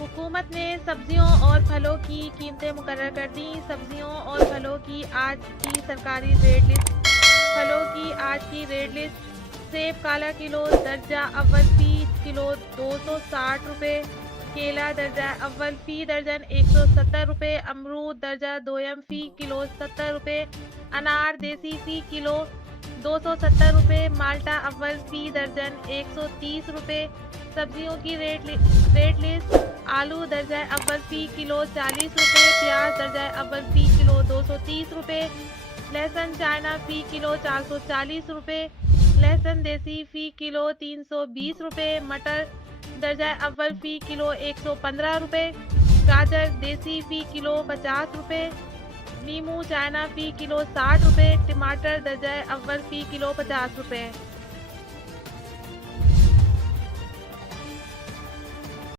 हुकूमत ने सब्जियों और फलों की कीमतें मुकर्रर कर दी। सब्जियों और फलों की आज की सरकारी रेट लिस्ट। फलों की आज की रेट लिस्ट। सेब काला किलो दर्जा अव्वल फी किलो 260 रुपये। केला दर्जा अव्वल फी दर्जन 170 रुपये। अमरूद दर्जा दोयम फी किलो 70 रुपये। अनार देसी फी किलो 270 रुपये। माल्टा अव्वल फी दर्जन 130 रुपये। सब्जियों की रेट लिस्ट। आलू दर्जा अव्वल फी किलो 40 रुपये। प्याज दर्जा अव्वल फी किलो 230 रुपये। लहसुन चाइना फी किलो 440 रुपये। लहसुन देसी फी किलो 320 रुपये। मटर दर्जा अव्वल फी किलो 115 रुपये। गाजर देसी फी किलो 50 रुपये। नींबू चाइना फी किलो 60 रुपये। टमाटर दर्जा अव्वल फी किलो 50 रुपये।